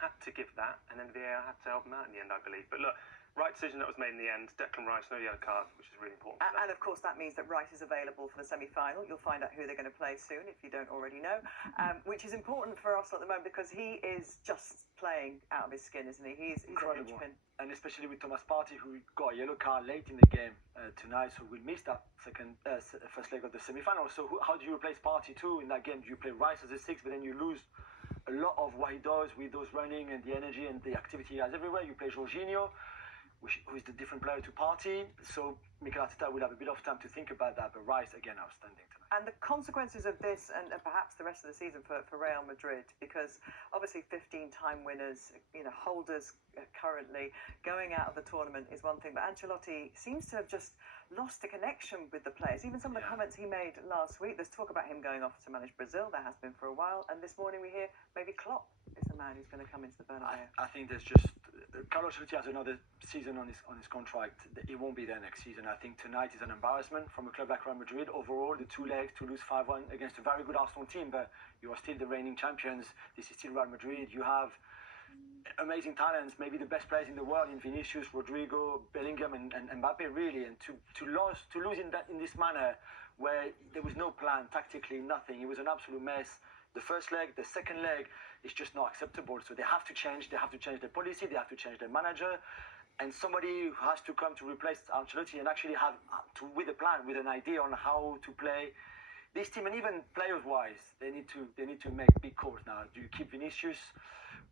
had to give that, and then VAR had to help him out in the end, I believe. But look, right decision that was made in the end. Declan Rice, no yellow card, which is really important. And of course, that means that Rice is available for the semi-final. You'll find out who they're going to play soon, if you don't already know, which is important for Arsenal at the moment because he is just playing out of his skin, isn't he? He's incredible. A linchpin. And especially with Thomas Partey, who got a yellow card late in the game tonight, so we'll miss that first leg of the semi-final. So how do you replace Partey too in that game? Do you play Rice as a 6, but then you lose a lot of what he does with those running and the energy and the activity he has everywhere? You play Jorginho, who is the different player to Partey. So Mikel Arteta will have a bit of time to think about that, but Rice, again, outstanding tonight. And the consequences of this and perhaps the rest of the season for Real Madrid, because obviously 15-time winners, holders currently, going out of the tournament is one thing, but Ancelotti seems to have just lost the connection with the players. Even some of the comments he made last week, there's talk about him going off to manage Brazil. There has been for a while. And this morning we hear maybe Klopp is the man who's going to come into the Bernabeu. I think there's just... Carlo Ancelotti has another season on his contract. He won't be there next season. I think tonight is an embarrassment from a club like Real Madrid. Overall, the 2 legs to lose 5-1 against a very good Arsenal team, but you are still the reigning champions. This is still Real Madrid. You have amazing talents, maybe the best players in the world in Vinicius, Rodrigo, Bellingham, and Mbappe, really. And to lose in this manner, where there was no plan tactically, nothing. It was an absolute mess. The first leg, the second leg, is just not acceptable. So they have to change. They have to change their policy. They have to change their manager, and somebody has to come to replace Ancelotti and actually have with a plan, with an idea on how to play this team. And even players-wise, they need to make big calls now. Do you keep Vinicius?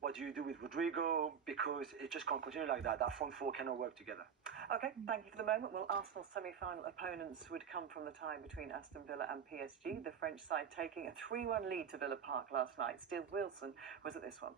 What do you do with Rodrigo? Because it just can't continue like that. That front four cannot work together. Okay, thank you for the moment. Well, Arsenal's semi-final opponents would come from the tie between Aston Villa and PSG. The French side taking a 3-1 lead to Villa Park last night. Steve Wilson was at this one.